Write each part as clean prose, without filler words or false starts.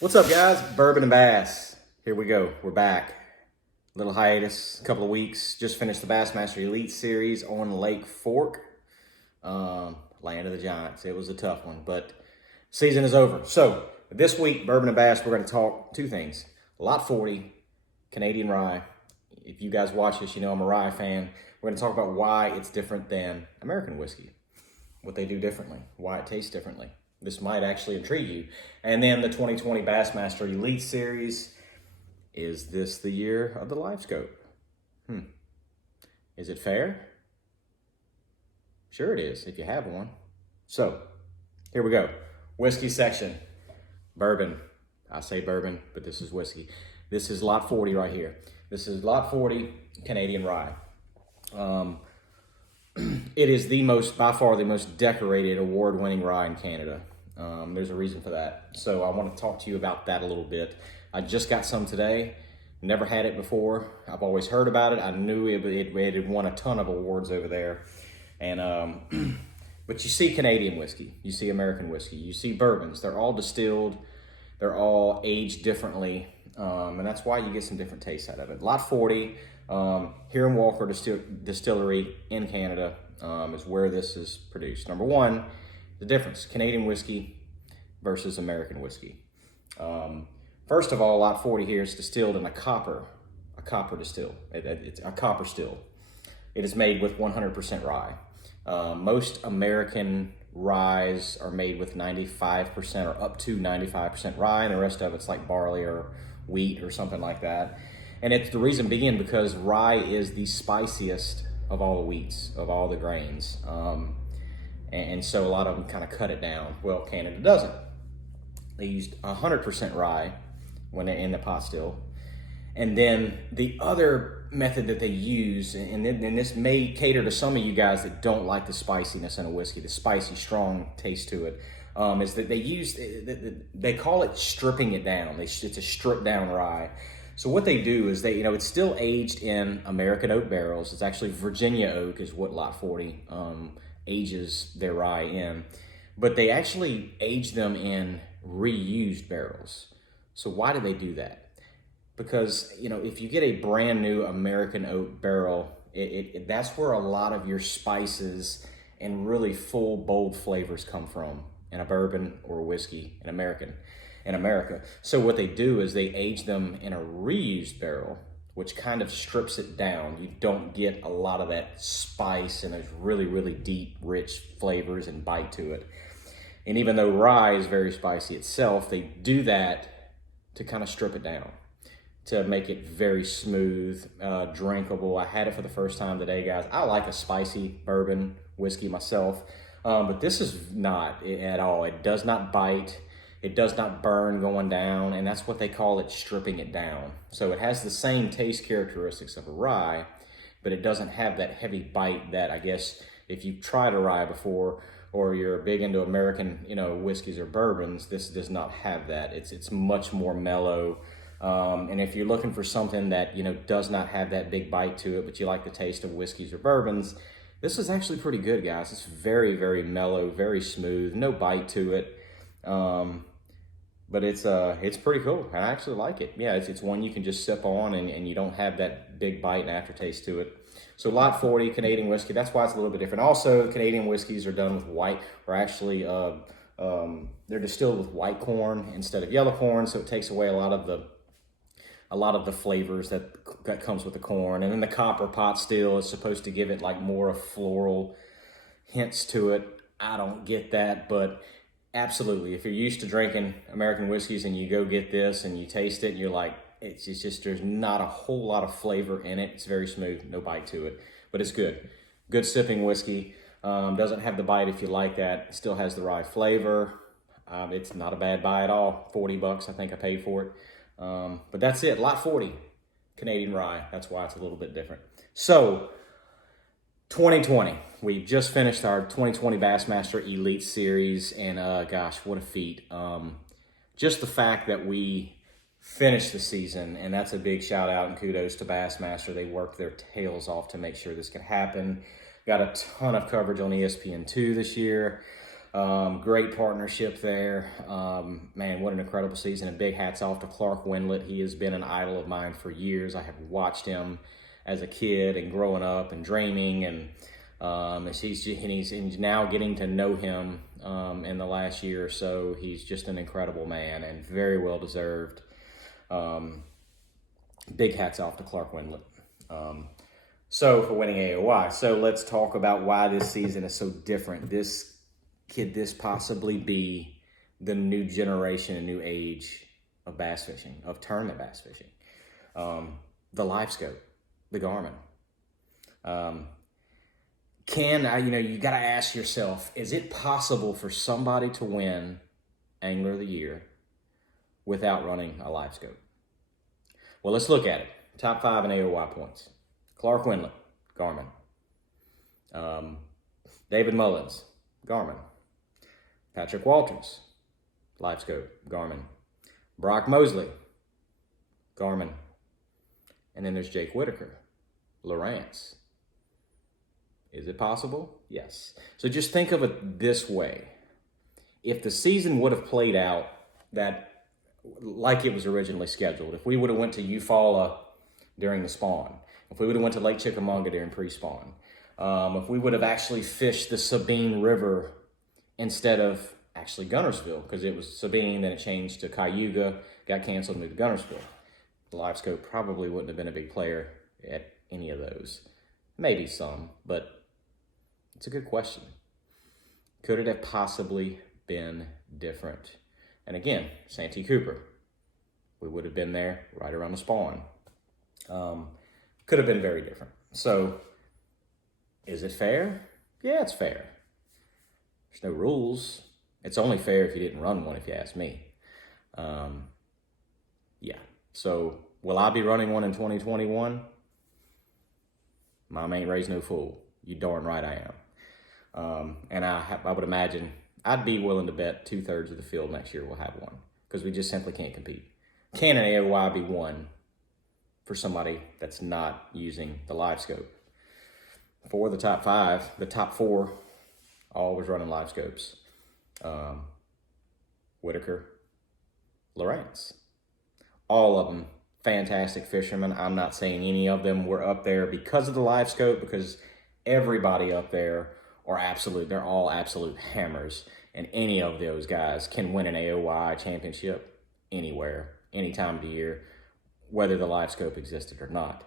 What's up, guys? Bourbon and Bass. Here we go. We're back. Little hiatus, a couple of weeks. Just finished the Bassmaster Elite Series on Lake Fork, land of the Giants. It was a tough one, but season is over. So this week, Bourbon and Bass, we're going to talk two things. Lot 40, Canadian Rye. If you guys watch this, you know I'm a rye fan. We're going to talk about why it's different than American whiskey, what they do differently, why it tastes differently. This might actually intrigue you. And then the 2020 Bassmaster Elite Series. Is this the year of the live scope? Is it fair? Sure it is, if you have one. So, here we go. Whiskey section. Bourbon. I say bourbon, but this is whiskey. This is lot 40 right here. This is lot 40 Canadian Rye. It is by far the most decorated, award-winning rye in Canada. There's a reason for that. So I want to talk to you about that a little bit. I just got some today. Never had it before. I've always heard about it. I knew it had won a ton of awards over there. And but you see Canadian whiskey, you see American whiskey, you see bourbons. They're all distilled. They're all aged differently. And that's why you get some different tastes out of it. Lot 40 here in Walker Distillery in Canada is where this is produced. Number one, the difference, Canadian whiskey versus American whiskey. First of all, lot 40 here is distilled in a copper distill. It's a copper still. It is made with 100% rye. Most American ryes are made with 95% or up to 95% rye, and the rest of it's like barley or wheat or something like that. And it's the reason being because rye is the spiciest of all the wheats, of all the grains. And so a lot of them kind of cut it down. Well, Canada doesn't. They used 100% rye when they're in the pot still. And then the other method that they use, and this may cater to some of you guys that don't like the spiciness in a whiskey, the spicy, strong taste to it, is that they call it stripping it down. It's a stripped down rye. So what they do is it's still aged in American oak barrels. It's actually Virginia oak is what lot 40 ages their rye in. But they actually age them in reused barrels. So why do they do that? Because, if you get a brand new American oak barrel, that's where a lot of your spices and really full, bold flavors come from in a bourbon or a whiskey in America. So what they do is they age them in a reused barrel, which kind of strips it down. You don't get a lot of that spice and those really, really deep, rich flavors and bite to it. And even though rye is very spicy itself, they do that to kind of strip it down, to make it very smooth, drinkable. I had it for the first time today, guys. I like a spicy bourbon whiskey myself, but this is not at all. It does not bite. It does not burn going down, and that's what they call it, stripping it down. So it has the same taste characteristics of a rye, but it doesn't have that heavy bite that, I guess, if you've tried a rye before or you're big into American, whiskeys or bourbons, this does not have that. It's much more mellow. And if you're looking for something that, does not have that big bite to it, but you like the taste of whiskeys or bourbons, this is actually pretty good, guys. It's very, very mellow, very smooth, no bite to it. But it's pretty cool. I actually like it. Yeah, it's one you can just sip on and you don't have that big bite and aftertaste to it. So lot 40 Canadian whiskey, that's why it's a little bit different. Also, Canadian whiskeys are done with white, or actually they're distilled with white corn instead of yellow corn, so it takes away a lot of the flavors that comes with the corn. And then the copper pot still is supposed to give it like more of floral hints to it. I don't get that, but absolutely, if you're used to drinking American whiskeys and you go get this and you taste it and you're like, it's just there's not a whole lot of flavor in it. It's very smooth, no bite to it, but it's good. Good sipping whiskey. Doesn't have the bite if you like that. It still has the rye flavor. It's not a bad buy at all. $40 I think I paid for it. But that's it, lot 40 Canadian Rye. That's why it's a little bit different. So 2020, we just finished our 2020 Bassmaster Elite Series, and gosh, what a feat. Just the fact that we finished the season, and that's a big shout out and kudos to Bassmaster. They worked their tails off to make sure this could happen. Got a ton of coverage on ESPN2 this year. Great partnership there. Man, what an incredible season. And big hats off to Clark Wendlandt. He has been an idol of mine for years. I have watched him as a kid and growing up and dreaming. And he's now getting to know him in the last year or so. He's just an incredible man and very well deserved. Big hats off to Clark Wendlandt. So for winning AOY. So let's talk about why this season is so different. Could this possibly be the new generation and new age of bass fishing, of tournament bass fishing? The live scope, the Garmin. You got to ask yourself, is it possible for somebody to win Angler of the Year without running a live scope? Well, let's look at it. Top 5 in AOY points. Clark Wendlandt, Garmin. David Mullins, Garmin. Patrick Walters, live scope, Garmin. Brock Mosley, Garmin. And then there's Jake Whitaker, Lowrance. Is it possible? Yes. So just think of it this way. If the season would have played out like it was originally scheduled, if we would have went to Eufaula during the spawn, if we would have went to Lake Chickamauga during pre-spawn, if we would have actually fished the Sabine River instead of actually Gunnersville, because it was Sabine, then it changed to Cayuga, got canceled, moved to Gunnersville. The live scope probably wouldn't have been a big player at any of those. Maybe some, but it's a good question. Could it have possibly been different? And again, Santee Cooper, we would have been there right around the spawn. Could have been very different. So, is it fair? Yeah, it's fair. There's no rules. It's only fair if you didn't run one, if you ask me. Yeah. So, will I be running one in 2021? Mom ain't raised no fool. You darn right I am. And I would imagine I'd be willing to bet 2/3 of the field next year will have one, because we just simply can't compete. Can an AOY be won for somebody that's not using the live scope? For the top 5, the top 4, all was running live scopes. Whitaker, Lowrance. All of them fantastic fishermen. I'm not saying any of them were up there because of the live scope, because everybody up there they're all absolute hammers. And any of those guys can win an AOY championship anywhere, any time of the year, whether the live scope existed or not.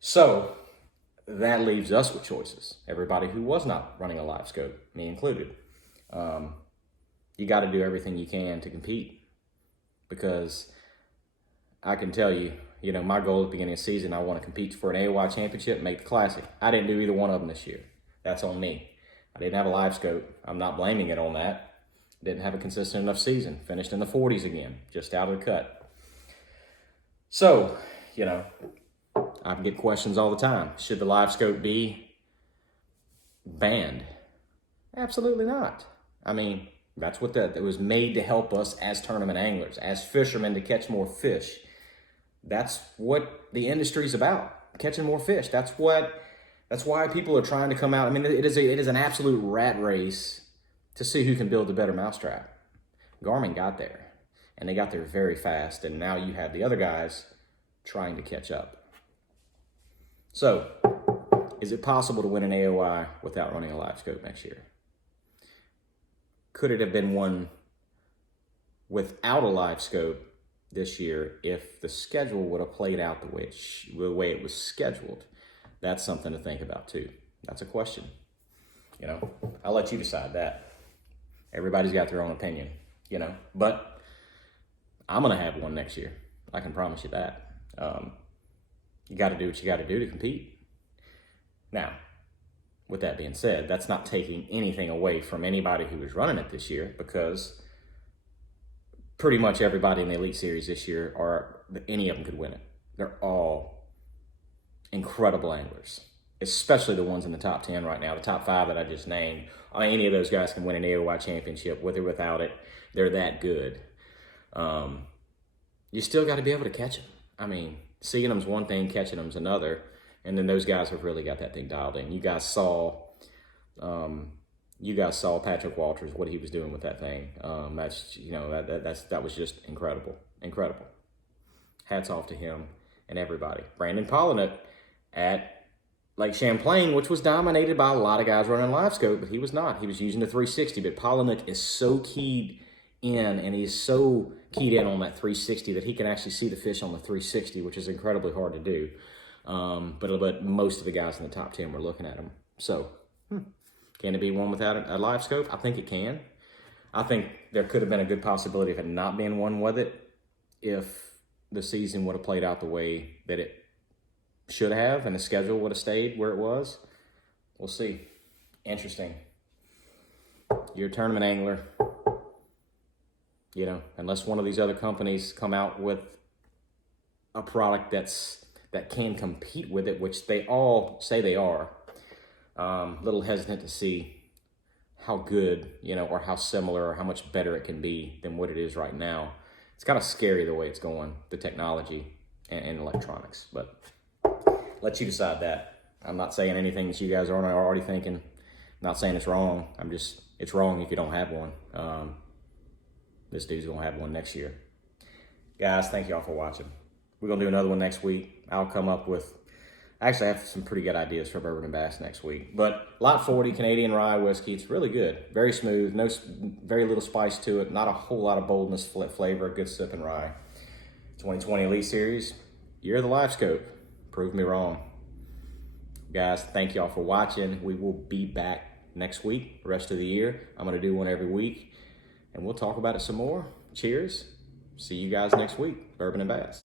So that leaves us with choices. Everybody who was not running a live scope, me included. You got to do everything you can to compete, because I can tell you, my goal at the beginning of the season, I want to compete for an AOY championship, make the classic. I didn't do either one of them this year. That's on me. I didn't have a live scope. I'm not blaming it on that. Didn't have a consistent enough season. Finished in the 40s again, just out of the cut. So, I get questions all the time. Should the live scope be banned? Absolutely not. I mean, that's what it was made to help us as tournament anglers, as fishermen, to catch more fish. That's what the industry's about, catching more fish. That's why people are trying to come out. I mean, it is an absolute rat race to see who can build the better mousetrap. Garmin got there, and they got there very fast, and now you have the other guys trying to catch up. So, is it possible to win an AOY without running a live scope next year? Could it have been won without a live scope this year if the schedule would have played out the way it was scheduled? That's something to think about too. That's a question. I'll let you decide that. Everybody's got their own opinion, but I'm going to have one next year. I can promise you that. You got to do what you got to do to compete. Now, with that being said, that's not taking anything away from anybody who was running it this year, because pretty much everybody in the Elite Series this year, any of them could win it. They're all incredible anglers, especially the ones in the top 10 right now, the top 5 that I just named. Any of those guys can win an AOY championship, with or without it. They're that good. You still got to be able to catch them. I mean, seeing them's one thing, catching them's another. And then those guys have really got that thing dialed in. You guys saw You guys saw Patrick Walters, what he was doing with that thing. That was just incredible, incredible. Hats off to him and everybody. Brandon Polinick at Lake Champlain, which was dominated by a lot of guys running live scope, but he was not. He was using the 360, but Polinick is so keyed in, and he's so keyed in on that 360 that he can actually see the fish on the 360, which is incredibly hard to do. But most of the guys in the top 10 were looking at him. So, can it be one without a live scope? I think it can. I think there could have been a good possibility of it not being one with it if the season would have played out the way that it should have and the schedule would have stayed where it was. We'll see. Interesting. You're a tournament angler. You know, unless one of these other companies come out with a product that can compete with it, which they all say they are. Little hesitant to see how good, or how similar or how much better it can be than what it is right now. It's kind of scary the way it's going, the technology and electronics, but let you decide that. I'm not saying anything that you guys aren't already thinking. I'm not saying it's wrong. It's wrong if you don't have one. This dude's gonna have one next year. Guys, thank y'all for watching. We're gonna do another one next week. I'll come up with, actually I have some pretty good ideas for Bourbon Bass next week. But Lot 40 Canadian Rye whiskey, it's really good. Very smooth, very little spice to it, not a whole lot of boldness, flavor, good sipping rye. 2020 Elite Series, year of the live scope. Prove me wrong. Guys, thank y'all for watching. We will be back next week, the rest of the year. I'm gonna do one every week, and we'll talk about it some more. Cheers. See you guys next week. Bourbon and Bass.